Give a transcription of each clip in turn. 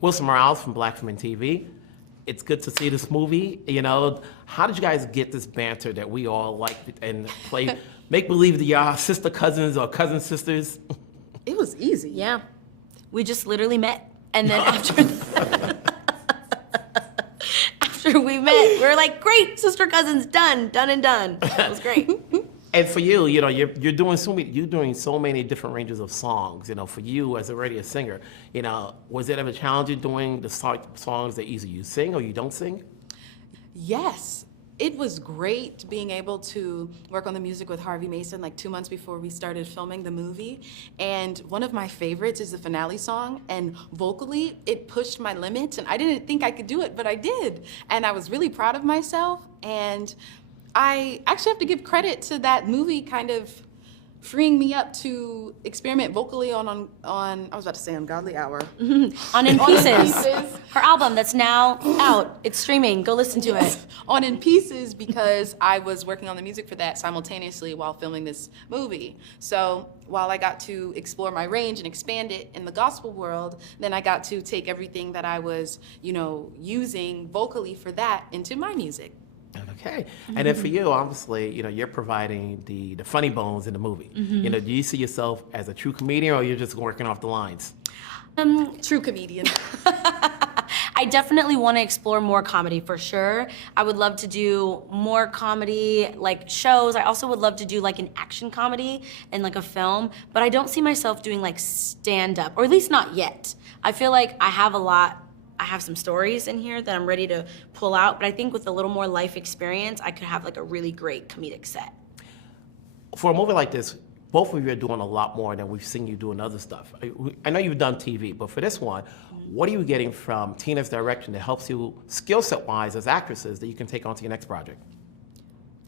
Wilson Morales from Black Women TV. It's good to see this movie. You know, how did you guys get this banter that we all like and play make believe that y'all sister cousins or cousin sisters? It was easy. Yeah, we just literally met, and then after we met, we were like, great, sister cousins, done and done. It was great. And for you, you know, you're doing so many different ranges of songs. You know, for you as already a singer, you know, was it ever challenging doing the songs that either you sing or you don't sing? Yes. It was great being able to work on the music with Harvey Mason like 2 months before we started filming the movie. And one of my favorites is the finale song. And vocally, it pushed my limits. And I didn't think I could do it, but I did. And I was really proud of myself. And I actually have to give credit to that movie kind of freeing me up to experiment vocally on I was about to say Ungodly Hour. On In Pieces, her album that's now out. It's streaming. Go listen to it. On In Pieces, because I was working on the music for that simultaneously while filming this movie. So while I got to explore my range and expand it in the gospel world, then I got to take everything that I was, you know, using vocally for that into my music. Okay, and then for you, obviously, you know, you're providing the funny bones in the movie. You know, do you see yourself as a true comedian, or you're just working off the lines? True comedian. I definitely want to explore more comedy for sure. I would love to do more comedy, like shows. I also would love to do like an action comedy and like a film, but I don't see myself doing like stand-up, or at least not yet. I feel like I have some stories in here that I'm ready to pull out, but I think with a little more life experience, I could have like a really great comedic set. For a movie like this, both of you are doing a lot more than we've seen you doing other stuff. I know you've done TV, but for this one, what are you getting from Tina's direction that helps you skill set-wise as actresses that you can take on to your next project?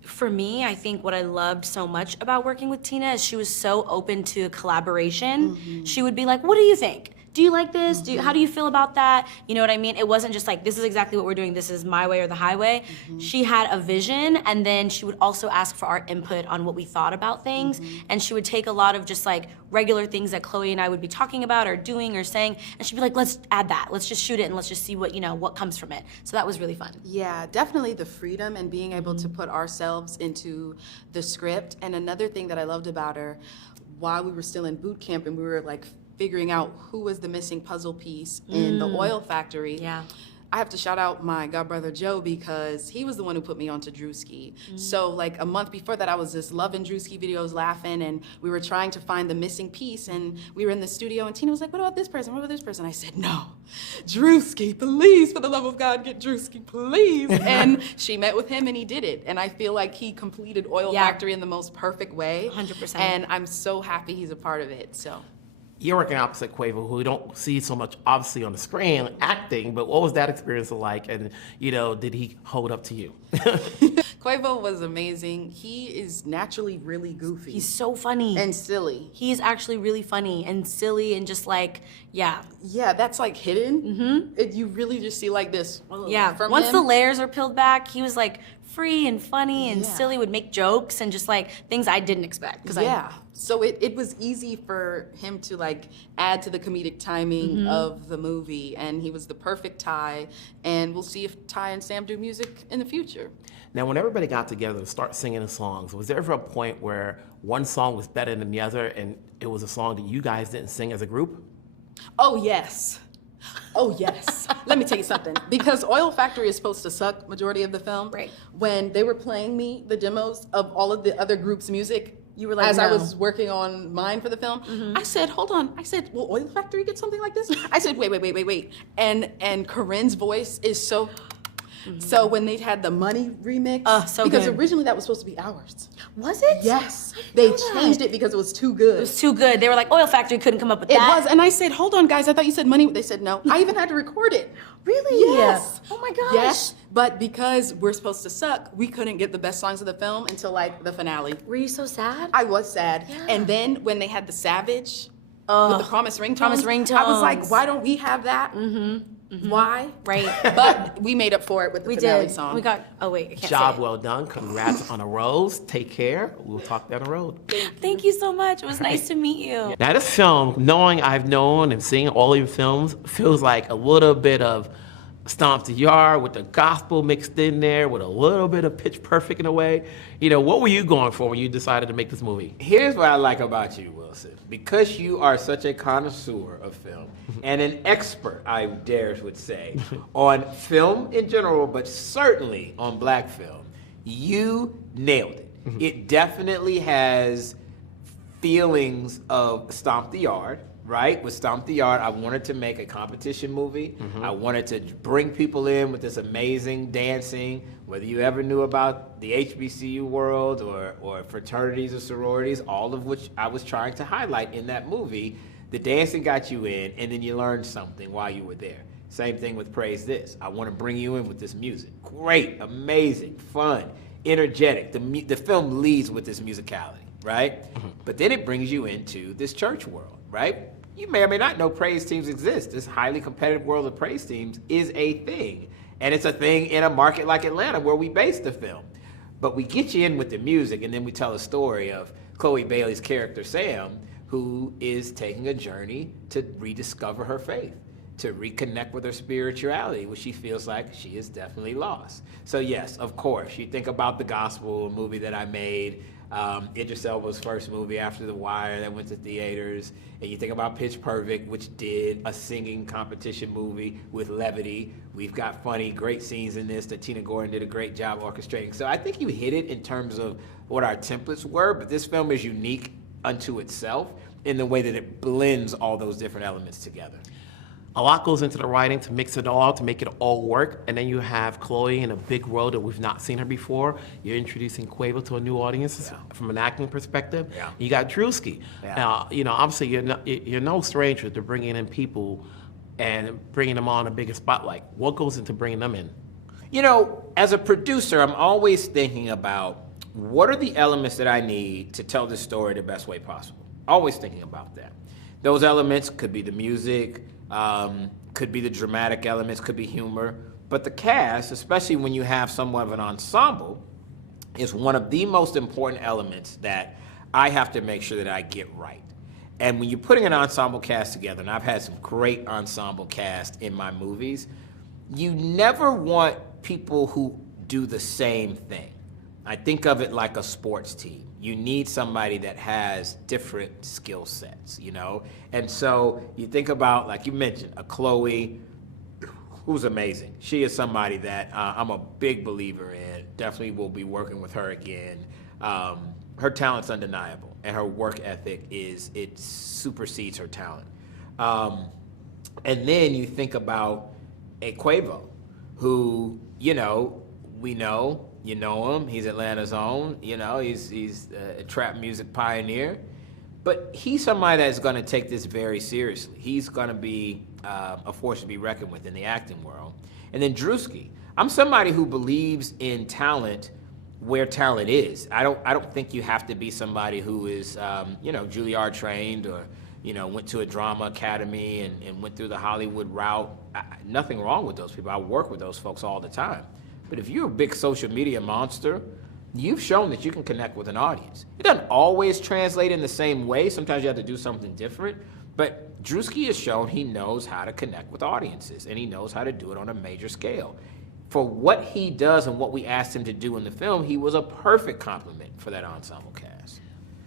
For me, I think what I loved so much about working with Tina is she was so open to collaboration. She would be like, what do you think? Do you like this? How do you feel about that? You know what I mean? It wasn't just like, this is exactly what we're doing, this is my way or the highway. She had a vision, and then she would also ask for our input on what we thought about things. And she would take a lot of just like regular things that Chloe and I would be talking about or doing or saying, and she'd be like, let's add that. Let's just shoot it and let's just see what, you know, what comes from it. So that was really fun. Yeah, definitely the freedom and being able to put ourselves into the script. And another thing that I loved about her, while we were still in boot camp and we were like figuring out who was the missing puzzle piece in the oil factory. Yeah. I have to shout out my godbrother Joe, because he was the one who put me onto Druski. So like a month before that, I was just loving Druski videos, laughing, and we were trying to find the missing piece, and we were in the studio, and Tina was like, what about this person? What about this person? I said, no, Druski, please, for the love of God, get Druski, please. And she met with him and he did it. And I feel like he completed Oil Factory in the most perfect way. 100%. And I'm so happy he's a part of it, so. You're working opposite Quavo, who we don't see so much, obviously, on the screen, acting, but what was that experience like? And, you know, did he hold up to you? Quavo was amazing. He is naturally really goofy. He's so funny. And silly. He's actually really funny and silly and just like, yeah. Yeah, that's like hidden. You really just see like this. Yeah, from once him. the layers are peeled back, he was like free and funny and silly, would make jokes and just like things I didn't expect. So it was easy for him to like add to the comedic timing of the movie, and he was the perfect Ty, and we'll see if Ty and Sam do music in the future. Now, when everybody got together to start singing the songs, was there ever a point where one song was better than the other and it was a song that you guys didn't sing as a group? Oh, yes. Oh, yes. Let me tell you something. Because Oil Factory is supposed to suck majority of the film. Right. When they were playing me the demos of all of the other groups' music, you were like, as no. I was working on mine for the film, I said, hold on. I said, will Oil Factory get something like this? I said, wait. And Corinne's voice is so... So when they had the Money remix, because originally that was supposed to be ours. Was it? Yes. They changed it because it was too good. It was too good. They were like, Oil Factory couldn't come up with that. It was, and I said, hold on, guys, I thought you said Money. They said no. I even had to record it. Really? Yes. Oh my gosh. Yes, but because we're supposed to suck, we couldn't get the best songs of the film until like the finale. Were you so sad? I was sad. Yeah. And then when they had the Savage with the Promise Ringtone, Promise Ringtones. I was like, why don't we have that? why, Right. but we made up for it with the We finale did. song. We got. Oh wait, I can't Job say it. well done. Congrats on a rose. Take care. We'll talk down the road. Thank you so much. It was nice to meet you. Now, this film, knowing I've known and seen all your films, feels like a little bit of Stomp the Yard with the gospel mixed in there with a little bit of Pitch Perfect in a way. You know, what were you going for when you decided to make this movie? Here's what I like about you, Wilson. Because you are such a connoisseur of film and an expert, I would say, on film in general, but certainly on black film, you nailed it. It definitely has feelings of Stomp the Yard. Right? With Stomp the Yard, I wanted to make a competition movie. I wanted to bring people in with this amazing dancing, whether you ever knew about the HBCU world or fraternities or sororities, all of which I was trying to highlight in that movie. The dancing got you in, and then you learned something while you were there. Same thing with Praise This. I want to bring you in with this music. Great, amazing, fun, energetic. The film leads with this musicality, right? But then it brings you into this church world, right? You may or may not know praise teams exist. This highly competitive world of praise teams is a thing. And it's a thing in a market like Atlanta where we base the film. But we get you in with the music, and then we tell a story of Chloe Bailey's character, Sam, who is taking a journey to rediscover her faith, to reconnect with her spirituality, which she feels like she is definitely lost. So yes, of course, you think about The Gospel, a movie that I made, Idris Elba's first movie after The Wire that went to theaters, and you think about Pitch Perfect, which did a singing competition movie with levity. We've got funny, great scenes in this that Tina Gordon did a great job orchestrating. So I think you hit it in terms of what our templates were, but this film is unique unto itself in the way that it blends all those different elements together. A lot goes into the writing to mix it all, to make it all work. And then you have Chloe in a big role that we've not seen her before. You're introducing Quavo to a new audience from an acting perspective. Yeah. You got Druski. Yeah. You know, obviously you're no stranger to bringing in people and bringing them on a bigger spotlight. What goes into bringing them in? You know, as a producer, I'm always thinking about what are the elements that I need to tell this story the best way possible. Always thinking about that. Those elements could be the music, could be the dramatic elements, could be humor. But the cast, especially when you have somewhat of an ensemble, is one of the most important elements that I have to make sure that I get right. And when you're putting an ensemble cast together, and I've had some great ensemble cast in my movies, you never want people who do the same thing. I think of it like a sports team. You need somebody that has different skill sets, you know? And so you think about, like you mentioned, a Chloe, who's amazing. She is somebody that I'm a big believer in. Definitely will be working with her again. Her talent's undeniable, and her work ethic it supersedes her talent. And then you think about a Quavo, who, you know, you know him, he's Atlanta's own, you know, he's a trap music pioneer. But he's somebody that's gonna take this very seriously. He's gonna be a force to be reckoned with in the acting world. And then Druski, I'm somebody who believes in talent where talent is. I don't think you have to be somebody who is, you know, Juilliard trained or, you know, went to a drama academy and went through the Hollywood route. Nothing wrong with those people. I work with those folks all the time. But if you're a big social media monster, you've shown that you can connect with an audience. It doesn't always translate in the same way. Sometimes you have to do something different. But Druski has shown he knows how to connect with audiences, and he knows how to do it on a major scale. For what he does and what we asked him to do in the film, he was a perfect complement for that ensemble cast.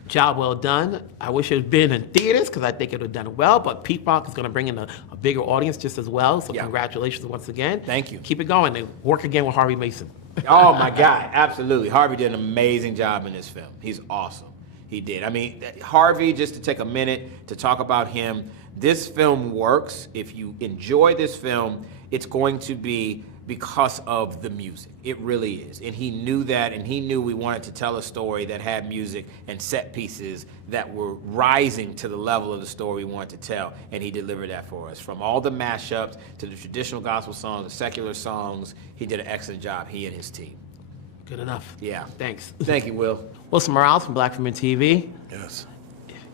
Job well done. I wish it had been in theaters because I think it would have done well, but Peacock is going to bring in a bigger audience just as well. So Congratulations once again. Thank you. Keep it going and work again with Harvey Mason. Oh my God, absolutely. Harvey did an amazing job in this film. He's awesome. He did. I mean, Harvey, just to take a minute to talk about him, this film works. If you enjoy this film, it's going to be because of the music. It really is. And he knew that, and he knew we wanted to tell a story that had music and set pieces that were rising to the level of the story we wanted to tell, and he delivered that for us. From all the mashups to the traditional gospel songs, the secular songs, he did an excellent job, he and his team. Good enough. Yeah. Thanks. Thank you, Will. Wilson Morales from Black Women TV. Yes.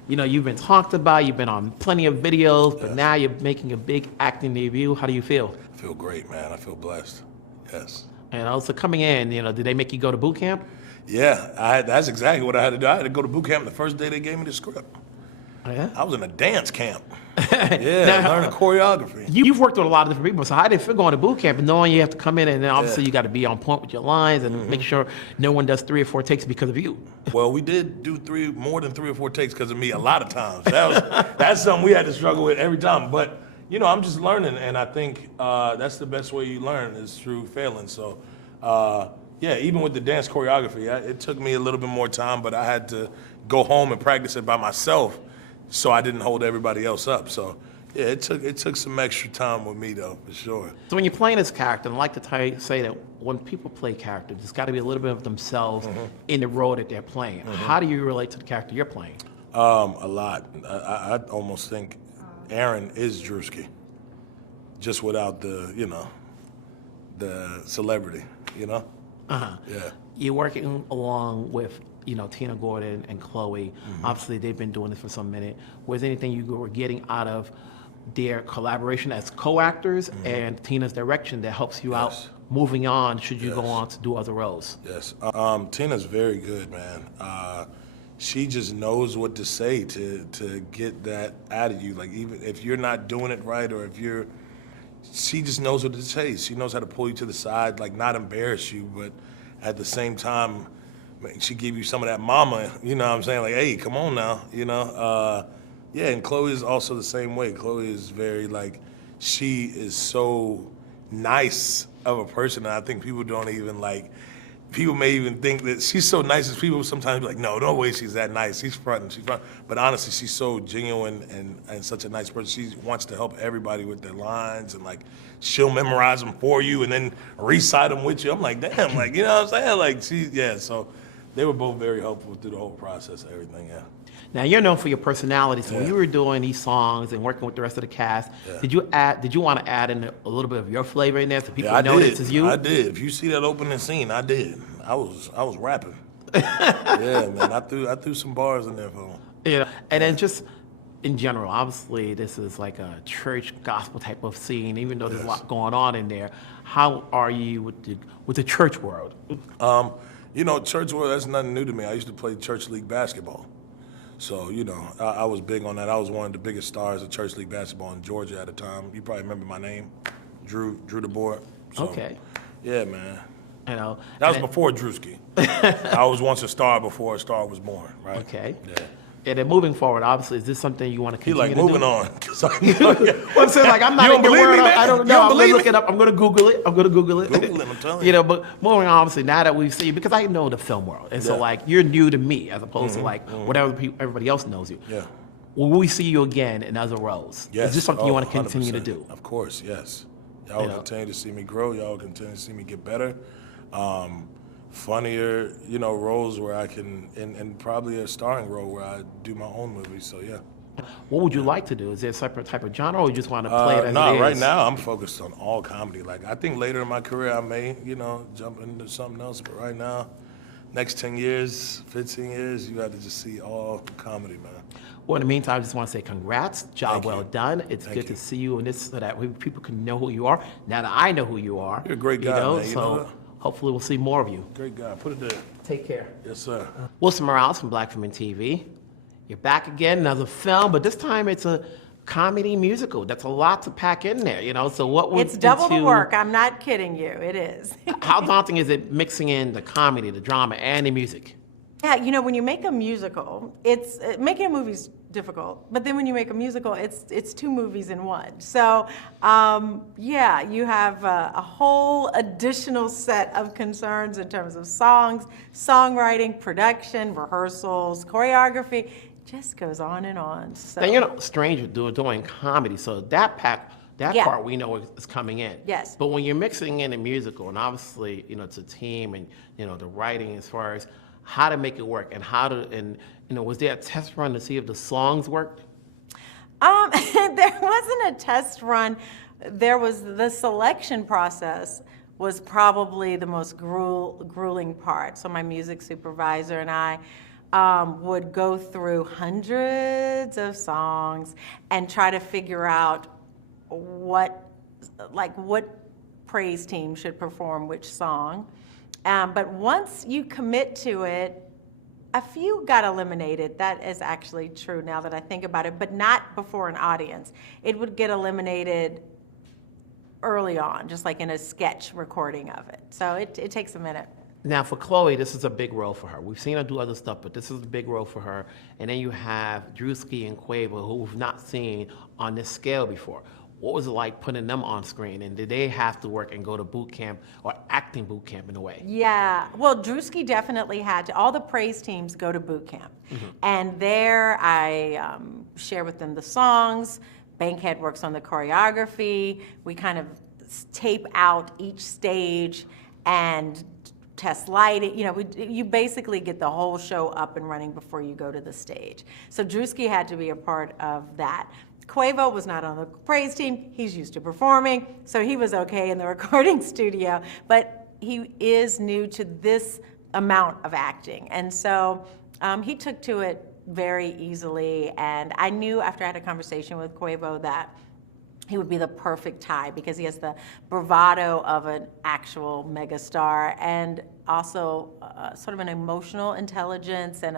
you've been talked about, you've been on plenty of videos, but now you're making a big acting debut. How do you feel? I feel great, man. I feel blessed. Yes. And also coming in, did they make you go to boot camp? Yeah, that's exactly what I had to do. I had to go to boot camp the first day they gave me the script. Oh, yeah? I was in a dance camp. Learning choreography. You've worked with a lot of different people, so how did it feel going to boot camp and knowing you have to come in and then obviously you got to be on point with your lines and make sure no one does 3 or 4 takes because of you? Well, we did do more than 3 or 4 takes because of me a lot of times. That's something we had to struggle with every time. But, I'm just learning, and I think that's the best way you learn is through failing. So, even with the dance choreography, it took me a little bit more time, but I had to go home and practice it by myself so I didn't hold everybody else up. So, it took some extra time with me, though, for sure. So when you're playing this character, I like to say that when people play characters, there's got to be a little bit of themselves in the role that they're playing. How do you relate to the character you're playing? A lot. I almost think Aaron is Druski, just without the celebrity, Yeah. You're working along with, Tina Gordon and Chloe. Obviously, they've been doing this for some minute. Was there anything you were getting out of their collaboration as co-actors and Tina's direction that helps you out moving on should you go on to do other roles? Yes. Tina's very good, man. She just knows what to say to get that out of you. Like, even if you're not doing it right or she just knows what to say. She knows how to pull you to the side, like not embarrass you, but at the same time, she give you some of that mama, you know what I'm saying? Like, hey, come on now, and Chloe is also the same way. Chloe is very, she is so nice of a person, and I think people don't even, people may even think that she's so nice as people sometimes be like, no way she's that nice. She's fronting. But honestly, she's so genuine and such a nice person. She wants to help everybody with their lines, and she'll memorize them for you and then recite them with you. I'm like, damn, you know what I'm saying? So they were both very helpful through the whole process, everything, Now you're known for your personality, so when you were doing these songs and working with the rest of the cast, did you want to add in a little bit of your flavor in there so people know this is you? I did. If you see that opening scene, I did. I was rapping. Yeah, man. I threw some bars in there for them. And then just in general, obviously this is like a church gospel type of scene, even though there's a lot going on in there. How are you with the church world? Church world, that's nothing new to me. I used to play church league basketball. So, I was big on that. I was one of the biggest stars of church league basketball in Georgia at the time. You probably remember my name, Drew DeBoer. So, okay. Yeah, man. That was before Druski. I was once a star before a star was born, right? Okay. Yeah. And then moving forward, obviously, is this something you want to continue to do? Moving on. Well, I'm saying, I'm not you don't believe me, man? I don't know. I'm going to look it up. I'm going to Google it. Google it, I'm telling you. But moving on, obviously, now that we've seen, because I know the film world, and so, you're new to me as opposed to, whatever everybody else knows you. Yeah. Will we see you again in other roles? Yes. Is this something you want to continue 100%. to do? Of course, yes. Y'all will continue to see me grow. Y'all will continue to see me get better. Funnier, roles where I can, and probably a starring role where I do my own movie. So yeah. What would you like to do? Is there a separate type of genre, or you just want to play it as it is? No, right now I'm focused on all comedy. I think later in my career I may, jump into something else. But right now, next 10 years, 15 years, you have to just see all comedy, man. Well, in the meantime, I just want to say congrats. Job well done. It's good you. to see you in this so that people can know who you are. Now that I know who you are. You're a great guy, man. You know that? Hopefully we'll see more of you. Great guy. Put it there. Take care. Yes, sir. Wilson Morales from Black Women TV. You're back again, another film, but this time it's a comedy musical. That's a lot to pack in there, So what would It's double the work. I'm not kidding you. It is. How daunting is it mixing in the comedy, the drama, and the music? Yeah, when you make a musical, making a movie's difficult, but then when you make a musical, it's 2 movies in one. So, you have a whole additional set of concerns in terms of songs, songwriting, production, rehearsals, choreography. Just goes on and on. So. Now, you're not a stranger doing comedy, so that part we know is coming in. Yes. But when you're mixing in a musical, and obviously, it's a team, and the writing as far as how to make it work, and was there a test run to see if the songs worked? There wasn't a test run. There was the selection process was probably the most grueling part. So my music supervisor and I would go through hundreds of songs and try to figure out what praise team should perform which song. But once you commit to it, a few got eliminated. That is actually true now that I think about it, but not before an audience. It would get eliminated early on, just like in a sketch recording of it. So it takes a minute. Now for Chloe, this is a big role for her. We've seen her do other stuff, but this is a big role for her. And then you have Druski and Quavo, who we've not seen on this scale before. What was it like putting them on screen? And did they have to work and go to boot camp or acting boot camp in a way? Yeah, well, Druski definitely had to. All the praise teams go to boot camp. And there I share with them the songs. Bankhead works on the choreography. We kind of tape out each stage and test lighting. You know, you basically get the whole show up and running before you go to the stage. So Druski had to be a part of that. Quavo was not on the praise team. He's used to performing, so he was okay in the recording studio. But he is new to this amount of acting. And so he took to it very easily. And I knew after I had a conversation with Quavo that he would be the perfect tie because he has the bravado of an actual megastar and also sort of an emotional intelligence and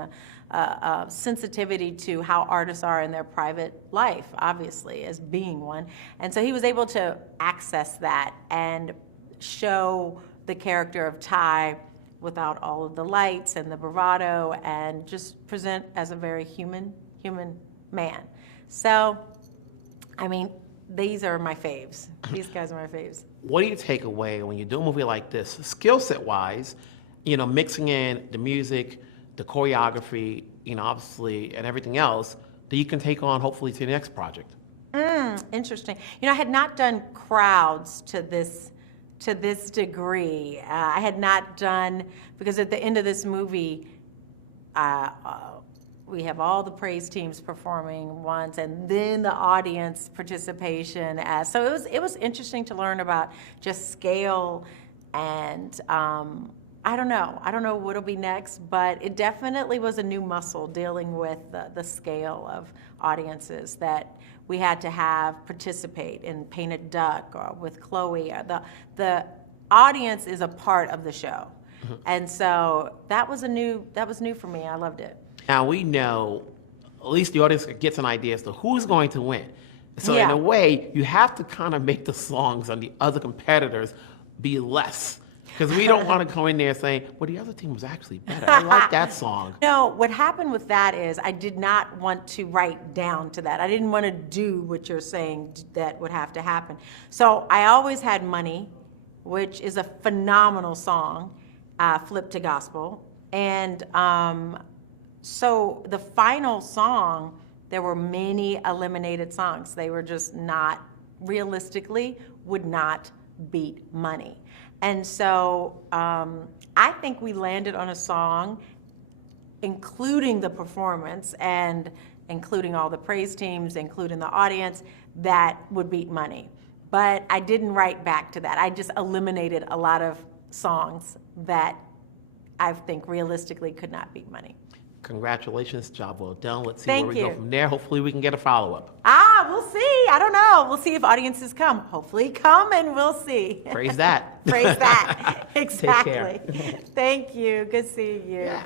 a sensitivity to how artists are in their private life, obviously, as being one. And so he was able to access that and show the character of Ty without all of the lights and the bravado and just present as a very human man. So, I mean, these are my faves. These guys are my faves. What do you take away when you do a movie like this, skill set wise, you know, mixing in the music, the choreography, you know, obviously, and everything else that you can take on hopefully to the next project? Interesting. You know, I had not done crowds to this degree. I had not done, because at the end of this movie, we have all the praise teams performing once, and then the audience participation. So it was interesting to learn about just scale, and I don't know what'll be next, but it definitely was a new muscle dealing with the scale of audiences that we had to have participate in Painted Duck or with Chloe. The audience is a part of the show, and so that was new for me. I loved it. Now we know, at least the audience gets an idea as to who's going to win. So Yeah. in a way, you have to kind of make the songs on the other competitors be less. Because we don't want to go in there saying, well, the other team was actually better. I like that song. No, what happened with that is I did not want to write down to that. I didn't want to do what you're saying that would have to happen. So I always had Money, which is a phenomenal song, flipped to gospel. And so the final song, there were many eliminated songs. They were just not, realistically, would not beat Money. And so I think we landed on a song, including the performance and including all the praise teams, including the audience, that would beat Money. But I didn't write back to that. I just eliminated a lot of songs that I think realistically could not beat Money. Congratulations, job well done. Let's see Thank where we go you. from there. Hopefully we can get a follow-up. We'll see. I don't know. We'll see if audiences come. Hopefully come and we'll see. Praise that. Praise that. Take care. Exactly. Thank you. Good seeing you. Yeah.